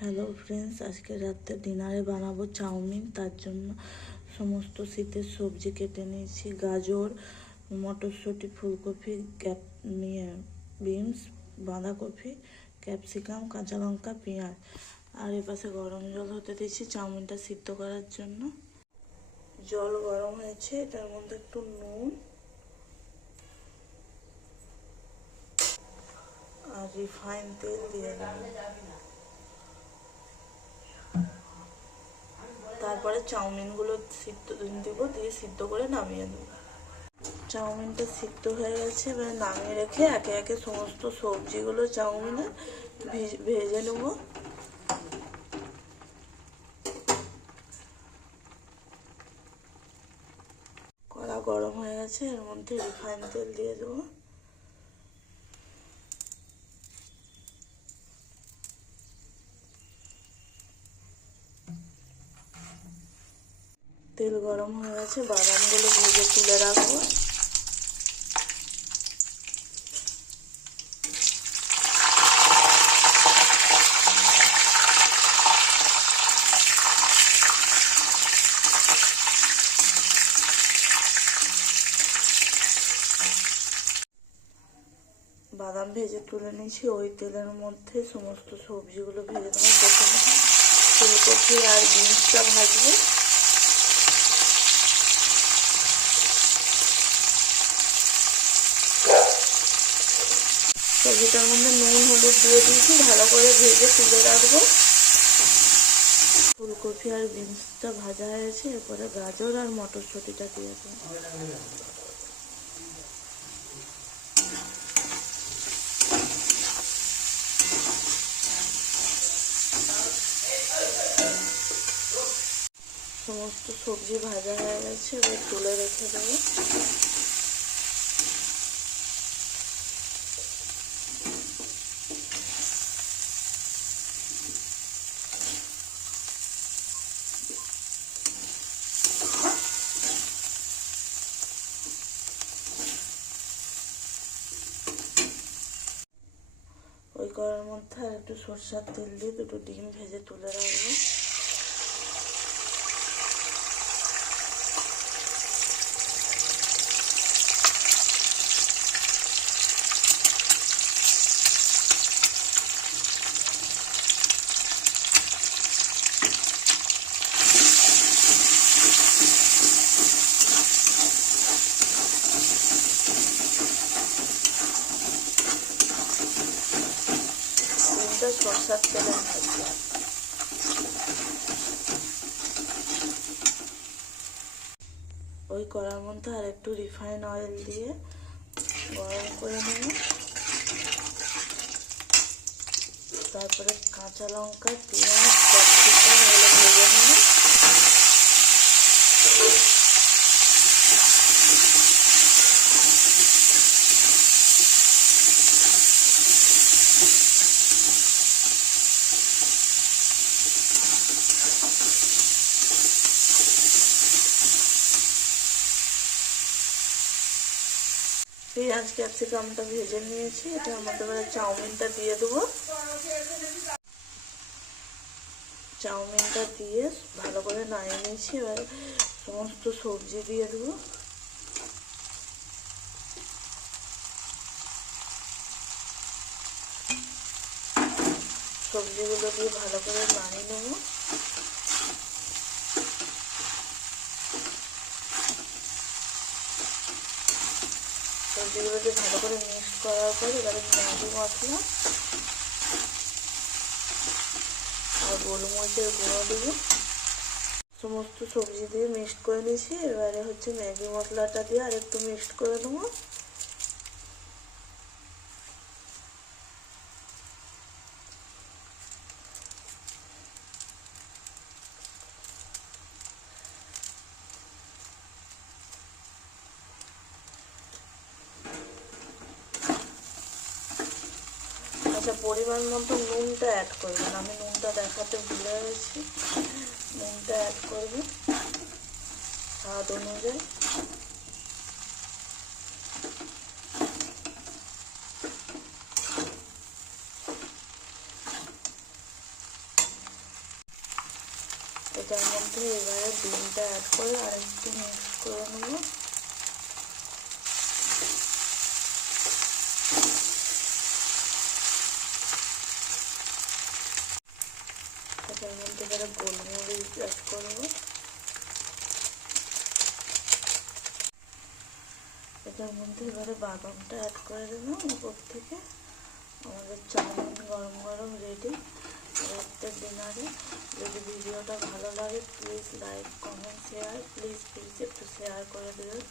Hello friends, আজকে রাতে ডিনারে বানাবো চাউমিন। তার জন্য সমস্ত শীতের সবজি কেটে নিয়েছি। গাজর, মটরশুঁটি, ফুলকপি, বিনস, বাঁধাকপি, ক্যাপসিকাম, কাঁচা লঙ্কা, পেঁয়াজ। আর এপাশে গরম জল হতে দিয়েছি চাউমিনটা সিদ্ধ করার জন্য। জল গরম হয়েছে, এটার মধ্যে একটু নুন আর রিফাইন তেল দিয়ে দেবো। তারপরে চাউমিনগুলো দিব, দিয়ে সিদ্ধ করে নামিয়ে দেবো। চাউমিনটা সিদ্ধ হয়ে গেছে, এবার নামিয়ে রেখে একে একে সমস্ত সবজিগুলো চাউমিনে ভেজে নেব। কড়া গরম হয়ে গেছে, এর মধ্যে রিফাইন তেল দিয়ে দেবো। তেল গরম হয়ে গেছে, বাদামগুলো ভেজে তুলে রাখবো। বাদাম ভেজে তুলে নিয়েছি, ওই তেলের মধ্যে সমস্ত সবজিগুলো ভেজে দেবো। প্রথমে ফুলকপি আর বিনসটা ভাজবো। সবজিটার মধ্যে নুন হলুদ দিয়ে দিয়েছি, ভালো করে ভেজে তুলে রাখবো। ফুলকপি আর বিনসটা ভাজা হয়েছে, এরপরে গাজর আর মটরশুঁটিটা দিয়ে দেবো। সমস্ত সবজি ভাজা হয়ে গেছে, এবার তুলে রেখে দেবো। ওই কড়ার মধ্যে আর একটু সরষের তেল দিয়ে দুটো ডিম ভেজে তুলে রাখবো। ডিমটা সরষের তেলে ভাজবো। ওই কড়ার মধ্যে আর একটু রিফাইন অয়েল দিয়ে গরম করে নেব। তারপরে কাঁচা লঙ্কা, পেঁয়াজ, ক্যাপসিকাম এগুলো ভেজে নেব। পেঁয়াজ ক্যাপসিকামটা ভেজে নিয়েছি, এটা আমাদের এবারে চাউমিনটা দিয়ে দেবো। চাউমিনটা দিয়ে ভালো করে নাড়িয়ে নিয়েছি, এবার সমস্ত সবজি দিয়ে দেবো। সবজিগুলো দিয়ে ভালো করে নাড়িয়ে নেবো। সবজিগুলো দিয়ে ভালো করে মিক্স করার পর এবারে ম্যাগি মশলা আর গোলমরিচের গুঁড়ো দেবো। সমস্ত সবজি দিয়ে মিক্সড করে নিয়েছি, এবারে হচ্ছে ম্যাগি মশলাটা দিয়ে আর একটু মিক্সড করে দেবো। আচ্ছা, পরিমাণ মতো নুনটা অ্যাড করবেন, আমি নুনটা দেখাতে ভুলে গেছি। নুনটা অ্যাড করবেন স্বাদ অনুযায়ী। এটার মধ্যে এবারে ডিমটা অ্যাড করে আরেকটু মিক্স করে নেব। এটার মধ্যে এবারে গোলমরিচ অ্যাড করবো। এটার মধ্যে এবারে বাদামটা অ্যাড করে দেবো উপর থেকে। আমাদের চাউমিন গরম গরম রেডি রাতের ডিনারে। যদি ভিডিওটা ভালো লাগে please like comment share, please একটু শেয়ার করে দেবেন।